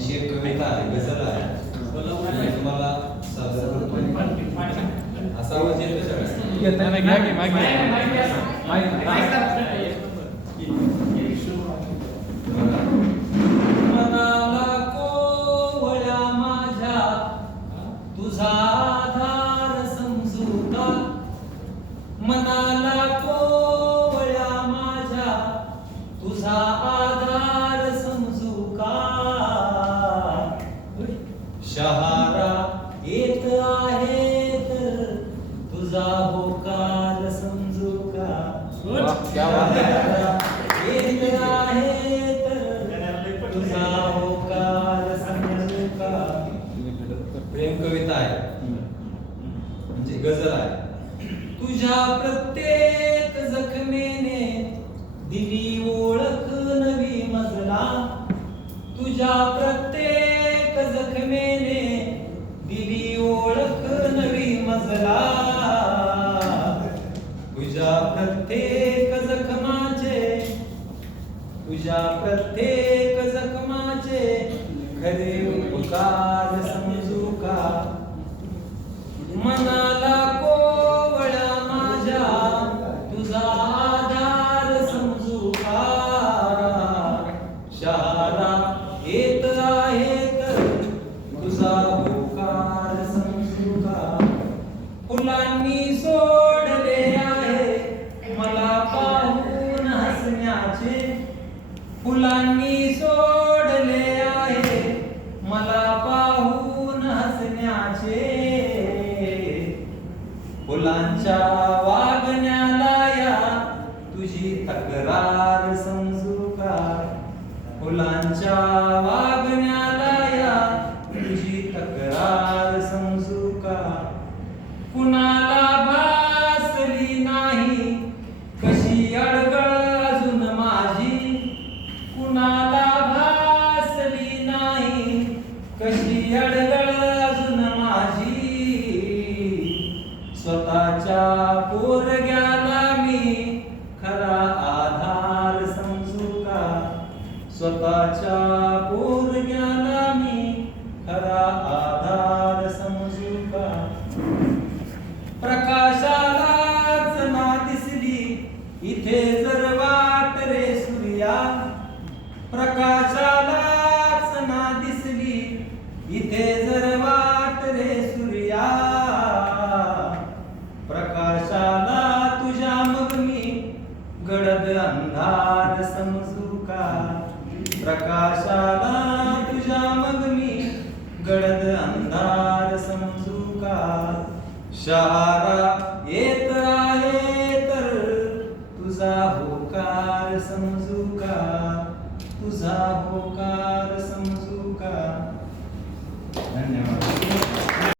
यांची एक कविता आहे? गझल आहे. तुम्हाला असा. आवाज येतो मनाला कोवळ्या माझ्या तुझा होकार समजू का? तुझा होकार समजू का? प्रेम कविता आहे. म्हणजे गझल आहे. तुझ्या प्रत्येक जखमेने दिली ओळख नवी मजला. तुझ्या प्रत्येक जखमेने तुझ्या प्रत्येक जखमाचे. तुझ्या प्रत्येक जखमाचे. खरे उपकार पाहून फुलांनी सोडले आहे. मला पाहून हसण्याचे. फुलांच्या वागण्याला या तुझी तक्रार समजू का? फुलांच्या वागण्याला या तुझी तक्रार समजू का? कुणा कशी अडगळ अजून माझी. स्वतःच्या पोरग्याला मी खरा आधार समजू का? स्वतःच्या पोरग्याला मी खरा आधार समजू का? प्रकाशालाच ना दिसली इथे जर वाट रे सूर्या. प्रकाशाला इथे जर वाट रे सूर्या प्रकाशाला तुझ्या मग मी गडद अंधार समजू का? प्रकाशाला तुझ्या मग मी गडद अंधार समजू का? शहारा येत आहे तर तुझा होकार समजू का? तुझा होकार